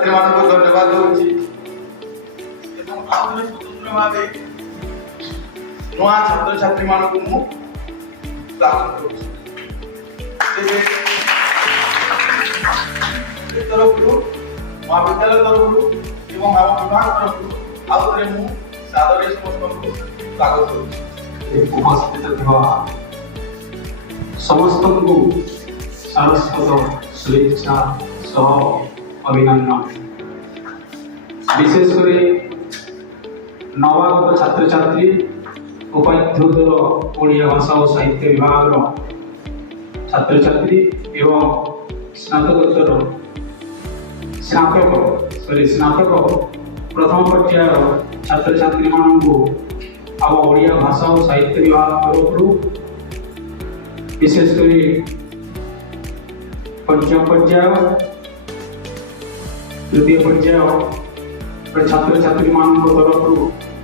छात्री मान को धन्यवाद दूची एवं आउरे स्वतंत्र भावे नवा छात्र छात्री मान को मु स्वागत करूची से तरफरु महाविद्यालय तरफरु एवं आम विभाग तरफरु आउरे मु सादरे समस्त को स्वागत करूची उपस्थित थिबा समस्त को सारस्वत शुभेच्छा सह अभिनंदन। विशेषकर नवागत छात्र छात्री उपाध्याय ओडिया भाषा और साहित्य विभाग छात्र छात्री एवं स्नातक प्रथम पर्याय छात्र छात्री मानू आम ओडिया भाषा और साहित्य विभाग तरफ विशेषकर पंचम पर्याय तृतीय पर्याय छात्र छात्री मान तरफ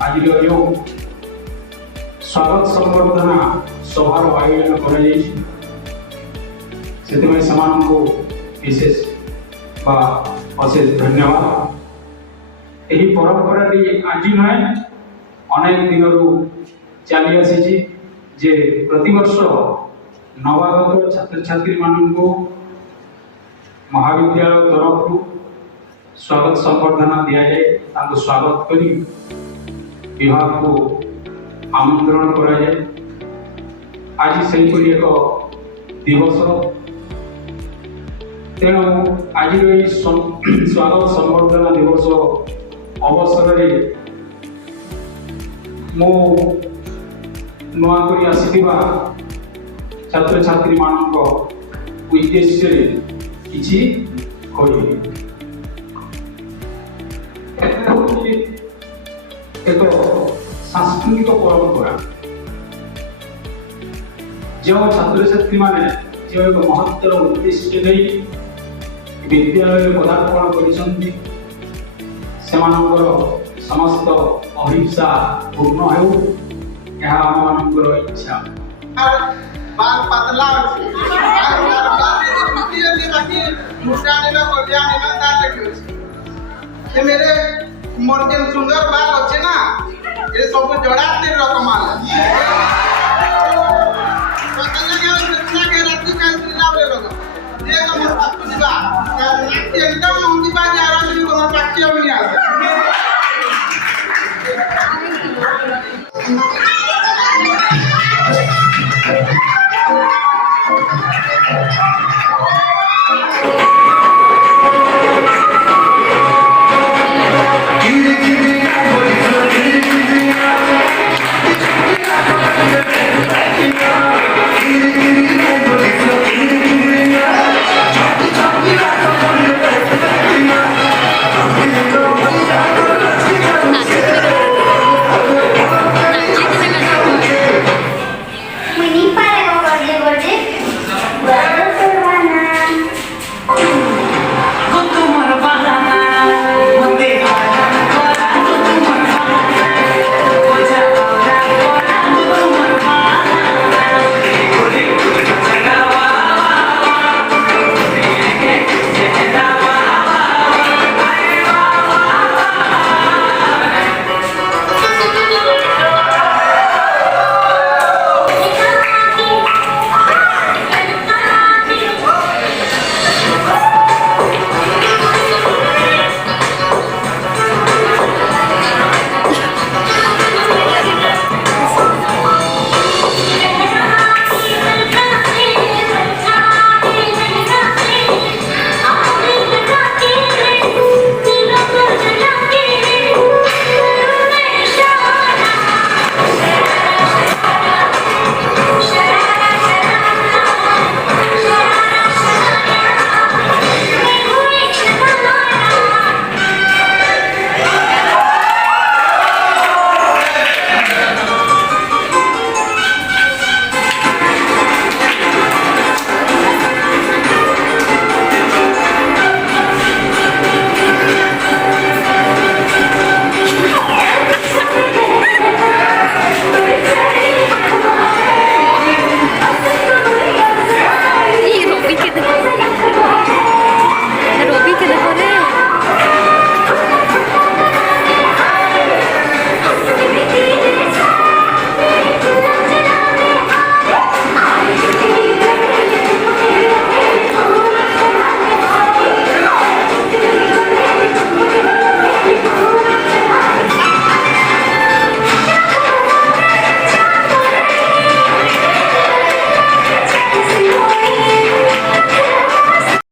आज जो स्वागत संबर्धना सभार आयोजन कर विशेष अशेष धन्यवाद। यही परंपरा आज नुहे अनेक दिन चली आसी जे प्रति वर्ष नवागत छात्र छात्री मानू महाविद्यालय तरफ स्वागत संबर्धना दि जाए स्वागत करी विभाग को आमंत्रण करा जाए। आज से एक दिवस तेणु आज स्वागत संबर्धना दिवस अवसर मो नुआ करी आसीथिबा छात्र छात्री मानक उद्देश्य किछि कहि एक सांस्कृतिक परंपरा जो छात्र छात्री माने जो एक महत्तर उद्देश्य नहीं विद्यालय पदार्पण करिसंती सेमानकर समस्त अभिप्सा पूर्ण हो यह आमମାନଙ୍କର इच्छा बाल पतला अछि बाल बाकी बाकी मुस्काने लो कल्याण लो ता लगे ये मेरे मोरजन सुंदर बाल अच्छे ना ये सब जड़ा तेरे रकम आला पतला के कितना के रात का सिला ले लोग ये तो मोर पास दिबा एकदम मंगी बा जा रहा है कोनो पाक्के नहीं आ